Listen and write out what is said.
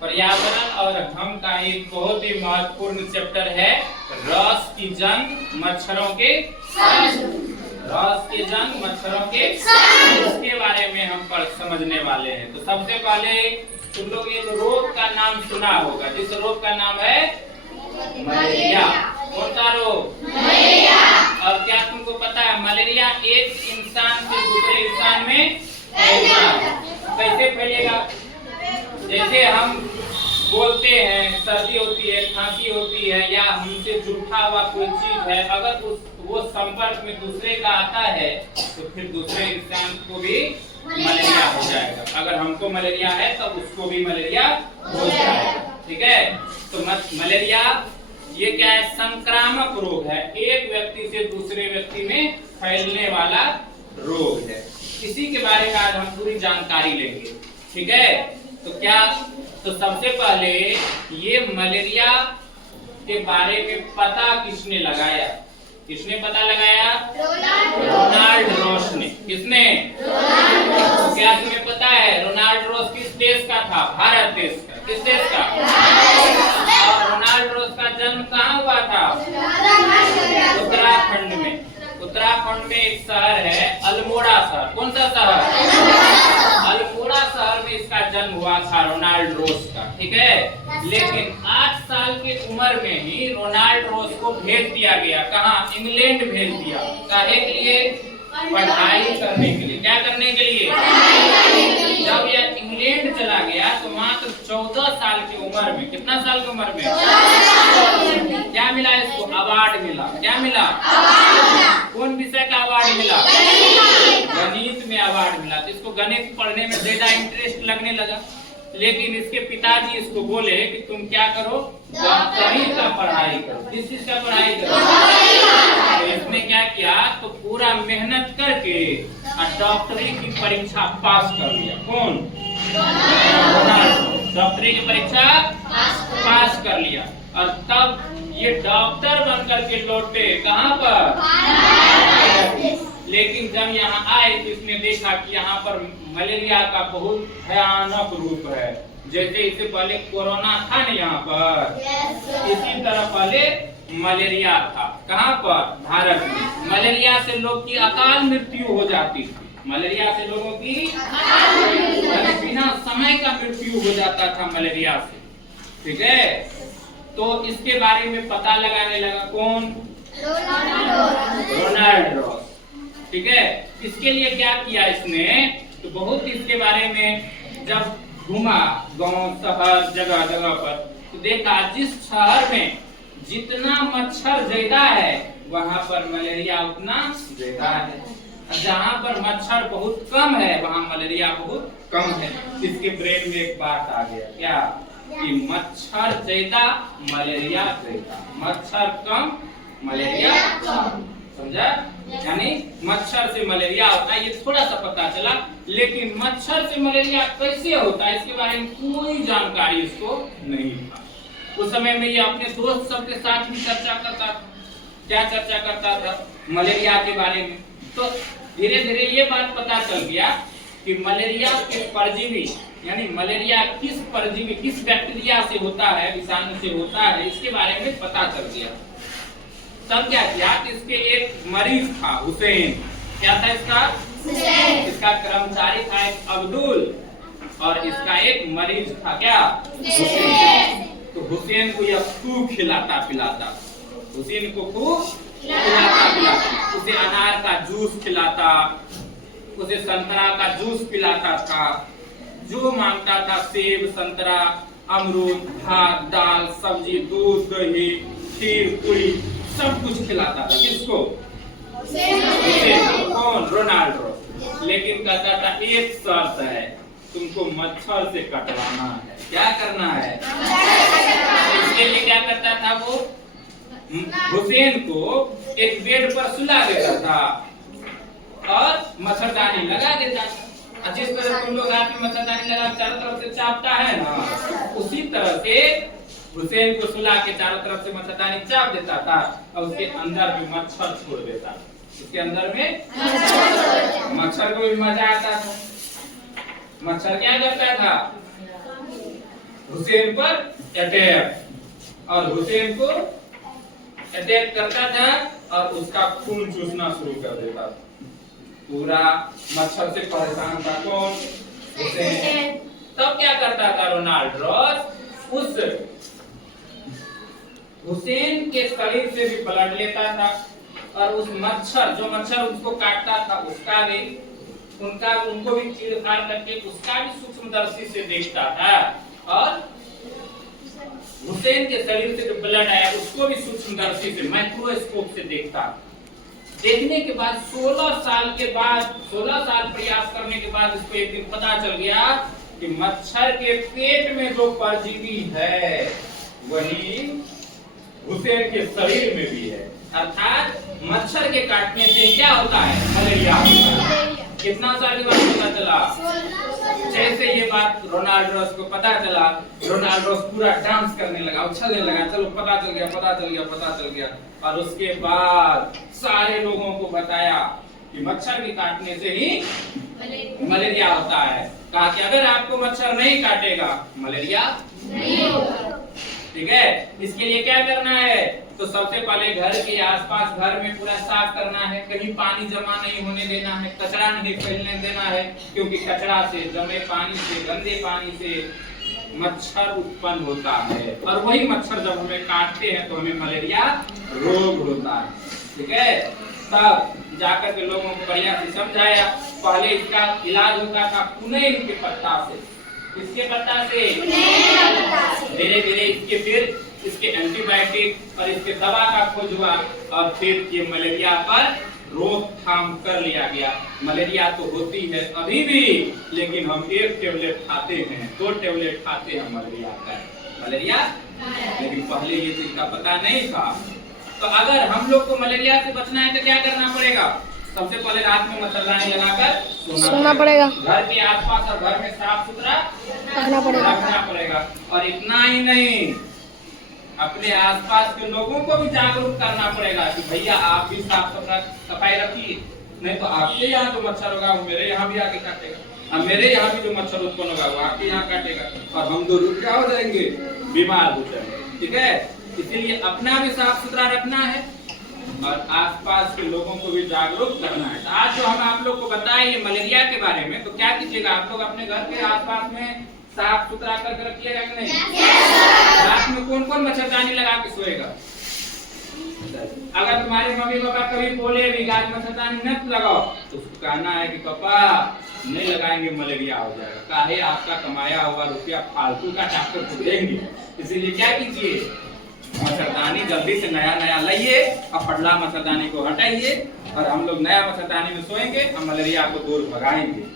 पर्यावरण और हम का एक बहुत ही महत्वपूर्ण चैप्टर है रस की जंग मच्छरों के रस के जंग मच्छरों के इसके बारे में हम समझने वाले हैं। तो सबसे पहले तुम लोग एक रोग का नाम सुना होगा, जिस रोग का नाम है मलेरिया। कौन सा रोग? मलेरिया। और क्या तुमको पता है मलेरिया एक इंसान से दूसरे इंसान में फैलता है? कैसे फैलेगा? जैसे हम बोलते हैं, सर्दी होती है, खांसी होती है, या हमसे जूठा हुआ कोई चीज है, अगर वो संपर्क में दूसरे का आता है तो फिर दूसरे इंसान को भी मलेरिया हो जाएगा। अगर हमको मलेरिया है तो उसको भी मलेरिया हो जाएगा। ठीक है, तो मलेरिया ये क्या है? संक्रामक रोग है, एक व्यक्ति से दूसरे व्यक्ति में फैलने वाला रोग है। इसी के बारे में आज हम पूरी जानकारी लेंगे। ठीक है, तो सबसे पहले ये मलेरिया के बारे में पता किसने लगाया? किसने पता लगाया? रोनाल्ड रॉस ने। किसने? तो क्या तुम्हें पता है रोनाल्ड रॉस किस देश का था? भारत देश का। किस देश का? और रोनाल्ड रॉस का जन्म कहाँ हुआ था? उत्तराखंड में। उत्तराखंड में एक शहर है अल्मोड़ा शहर। कौन सा शहर? अल्मोड़ा शहर में इसका जन्म हुआ था रोनाल्ड रॉस का। ठीक है, लेकिन 8 साल की उम्र में ही रोनाल्ड रॉस को भेज दिया गया। कहाँ? इंग्लैंड भेज दिया। काहे के लिए? पढ़ाई करने के लिए। क्या करने के लिए? जब यह इंग्लैंड चला गया तो मात्र 14 साल की उम्र में, कितना साल की उम्र में क्या मिला इसको? अवार्ड मिला। क्या मिला? कौन विषय का अवार्ड मिला? गणित में अवार्ड मिला। तो इसको गणित पढ़ने में ज्यादा इंटरेस्ट लगने लगा, लेकिन इसके पिताजी इसको बोले कि तुम क्या करो, डॉक्टरी का पढ़ाई करो। किस चीज का पढ़ाई करो? तो इसने क्या किया, तो पूरा मेहनत करके डॉक्टरी की परीक्षा पास कर लिया। कौन? डॉक्टरी की परीक्षा पास कर लिया और तब ये डॉक्टर बनकर के लौटे। कहाँ पर? लेकिन जब यहाँ आए तो इसने देखा कि यहाँ पर मलेरिया का बहुत भयानक रूप है। जैसे इससे पहले कोरोना था ना यहाँ पर, इसी तरह पहले मलेरिया था। कहाँ पर? भारत में। मलेरिया से लोग की अकाल मृत्यु हो जाती थी। मलेरिया से लोगों की बिना समय का मृत्यु हो जाता था मलेरिया से। ठीक है, तो इसके बारे में पता लगाने लगा। कौन? Ronald Ross. ठीक है, इसके लिए क्या किया इसने, तो बहुत इसके बारे में जब घूमा गांव शहर जगह जगह पर, तो देखा जिस शहर में जितना मच्छर ज्यादा है वहां पर मलेरिया उतना ज्यादा है, और जहाँ पर मच्छर बहुत कम है वहाँ मलेरिया बहुत कम है। इसके ब्रेन में एक बात आ गया, क्या? कि मच्छर ज्यादा मलेरिया ज्यादा, मच्छर कम मलेरिया कम। समझा? यानी मच्छर से मलेरिया होता है, ये थोड़ा सा पता चला, लेकिन मच्छर से मलेरिया कैसे होता है इसके बारे में कोई जानकारी इसको नहीं था। उस समय में ये अपने दोस्त सबके साथ भी चर्चा करता था। क्या चर्चा करता था? मलेरिया के बारे में। तो धीरे धीरे ये बात पता चल गया कि मलेरिया के परजीवी, यानी मलेरिया किस परजीवी, किस बैक्टीरिया से होता है, विषाणु से होता है, इसके बारे में पता चल गया। तब क्या किया कि इसके एक मरीज था हुसैन। क्या था इसका? इसका कर्मचारी था एक अब्दुल, और इसका एक मरीज था क्या? हुसैन। तो हुसैन को यह खूब खिलाता पिलाता, हुसैन को खूब खिलाता पिलाता, उसे अनार का जूस खिलाता, उसे संतरा का जूस पिलाता था, जो मांगता था सेब संतरा अमरूद भात दाल सब्जी दूध दही खीर पूरी सब कुछ खिलाता था। किसको? कौन? Ronald Ross. लेकिन कहता था एक शर्त है, तुमको मच्छर से कटवाना है। क्या करना है? इसके लिए क्या करता था वो? हुसैन को एक बेड पर सुला देता था और मच्छरदानी लगा देता था। जिस तरह तुम लोग आपकी मच्छरदानी लगा चारों तरफ से चापता है ना, उसी तरह से हुसैन को सुला के चारों तरफ से मच्छरदानी चाप देता था और उसके अंदर में मच्छर छोड़ देता। उसके अंदर में मच्छर को भी मजा आता था। मच्छर क्या करता था? हुसैन पर अटैक, और हुसैन को अटैक करता था और उसका खून चूसना शुरू कर देता था। पूरा मच्छर से परेशान था कौन? हुसैन। तब क्या करता था रोनाल्डोस? उस हुसैन के शरीर से भी ब्लड लेता था और उस मच्छर, जो मच्छर उसको काटता था उसका भी, उनको भी चीरफाड़ करके उसका भी सूक्ष्मदर्शी से देखता था, और हुसैन के शरीर से जो ब्लड आया उसको भी सूक्ष्मदर्शी से, माइक्रोस्कोप से देखता। देखने के बाद 16 साल के बाद, 16 साल प्रयास करने के बाद उसको एक दिन पता चल गया कि मच्छर के पेट में जो परजीवी है वही हुसैन के शरीर में भी है। अर्थात मच्छर के काटने से क्या होता है? मलेरिया होता है। कितना साल के बाद पता चला? जैसे ये बात रोनाल्डोस को पता चला, रोनाल्डोस पूरा डांस करने लगा, उछलने लगा, चलो पता चल गया, पता चल गया, पता चल गया। और उसके बाद सारे लोगों को बताया कि मच्छर के काटने से ही मलेरिया होता है। कहा कि अगर आपको मच्छर नहीं काटेगा मलेरिया नहीं होगा। ठीक है, इसके लिए क्या करना है? तो सबसे पहले घर के आसपास, घर में पूरा साफ करना है, कहीं पानी जमा नहीं होने देना है, कचरा नहीं फैलने देना है, क्योंकि कचरा से, जमे पानी से, गंदे पानी से मच्छर उत्पन्न होता है, और वही मच्छर जब हमें काटते हैं तो हमें मलेरिया रोग होता है। ठीक है, तब जाकर के लोगों को बढ़िया से समझाया। पहले इसका इलाज होता था कुनैल के पत्ता से। किसके पत्ता से? धीरे धीरे इसके फिर इसके एंटीबायोटिक और इसके दवा का खोज हुआ, और फिर ये मलेरिया पर रोकथाम कर लिया गया। मलेरिया तो होती है अभी भी, लेकिन हम एक टेबलेट खाते हैं, 2 टेबलेट खाते हैं मलेरिया, लेकिन पहले ये चीज का पता नहीं था। तो अगर हम लोग को मलेरिया से बचना है तो क्या करना पड़ेगा? सबसे पहले रात में मच्छरदानी लगाकर सोना पड़ेगा। घर के आसपास और घर में साफ सुथरा रखना पड़ेगा। और इतना ही नहीं, अपने आसपास के लोगों को भी जागरूक करना पड़ेगा कि भैया आप भी साफ सुथरा सफाई रखिए, नहीं तो आपके यहाँ जो मच्छर होगा वो मेरे यहाँ भी आके काटेगा, और मेरे यहाँ भी जो मच्छर उत्पन्न होगा वो आपके यहाँ काटेगा, और हम दोनों क्या हो जाएंगे? बीमार हो जाएंगे। ठीक है, इसीलिए अपना भी साफ सुथरा रखना है और आसपास के लोगों को भी जागरूक करना है। तो आज जो हम आप लोग को बताएं ये मलेरिया के बारे में, तो क्या कीजिएगा आप लोग अपने घर के आसपास में साफ सुथरा करके रखिएगा कि नहीं? रात में कौन कौन मच्छरदानी लगा के सोएगा? अगर तुम्हारे मम्मी पापा कभी बोले भी आज मच्छरदानी मत लगाओ, तो उसको कहना है कि पापा नहीं लगाएंगे मलेरिया हो जाएगा। काहे? आपका कमाया हुआ रुपया फालतू का डॉक्टर को देंगे। इसीलिए क्या कीजिए, मच्छरदानी जल्दी से नया लाइए और फटला मच्छरदानी को हटाइए, और हम लोग नया मच्छरदानी में सोएंगे और मलेरिया को दूर भगाएंगे।